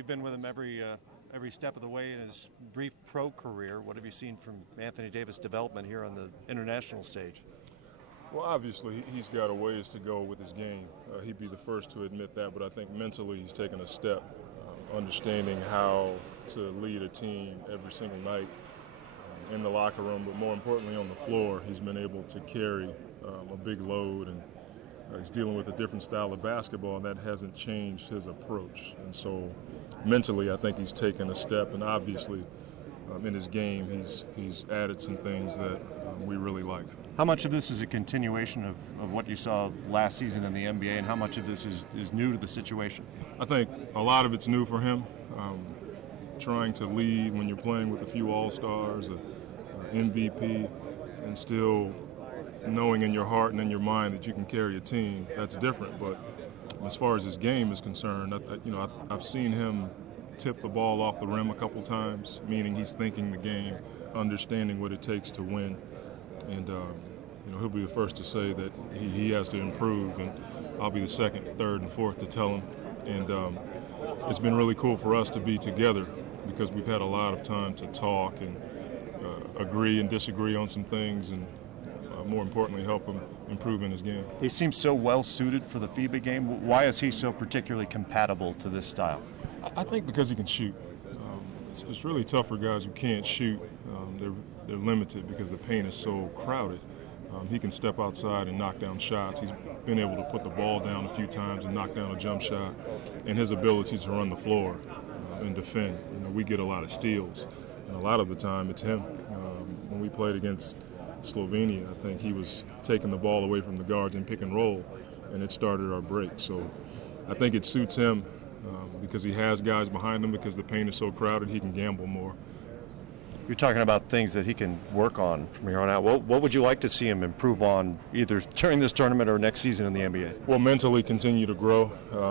You've been with him every step of the way in his brief pro career. What have you seen from Anthony Davis' development here on the international stage? Well, obviously, he's got a ways to go with his game. He'd be the first to admit that, but I think mentally he's taken a step, understanding how to lead a team every single night in the locker room, but more importantly on the floor. He's been able to carry a big load, and he's dealing with a different style of basketball, and that hasn't changed his approach. And so mentally, I think he's taken a step, and obviously in his game, he's added some things that we really like. How much of this is a continuation of what you saw last season in the NBA, and how much of this is new to the situation? I think a lot of it's new for him. Trying to lead when you're playing with a few All-Stars, a MVP, and still knowing in your heart and in your mind that you can carry a team, that's different. But as far as his game is concerned, I've seen him tip the ball off the rim a couple times, meaning he's thinking the game, understanding what it takes to win. And he'll be the first to say that he has to improve, and I'll be the second, third, and fourth to tell him. And it's been really cool for us to be together because we've had a lot of time to talk and agree and disagree on some things, and more importantly, help him improve in his game. He seems so well suited for the FIBA game. Why is he so particularly compatible to this style? I think because he can shoot. It's really tough for guys who can't shoot. They're limited because the paint is so crowded. He can step outside and knock down shots. He's been able to put the ball down a few times and knock down a jump shot. And his ability to run the floor and defend. We get a lot of steals, and a lot of the time it's him. When we played against Slovenia, I think he was taking the ball away from the guards in pick and roll, and it started our break. So I think it suits him because he has guys behind him, because the paint is so crowded, he can gamble more. You're talking about things that he can work on from here on out. What would you like to see him improve on either during this tournament or next season in the NBA? Well, mentally continue to grow.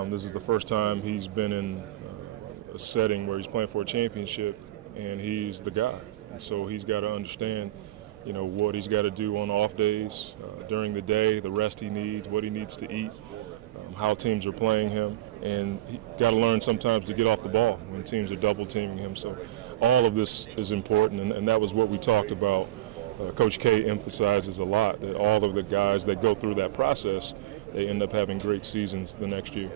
This is the first time he's been in a setting where he's playing for a championship, and he's the guy. And so he's got to understand, what he's got to do on off days, during the day, the rest he needs, what he needs to eat, how teams are playing him, and he got to learn sometimes to get off the ball when teams are double teaming him. So all of this is important, and that was what we talked about. Coach K emphasizes a lot that all of the guys that go through that process, they end up having great seasons the next year.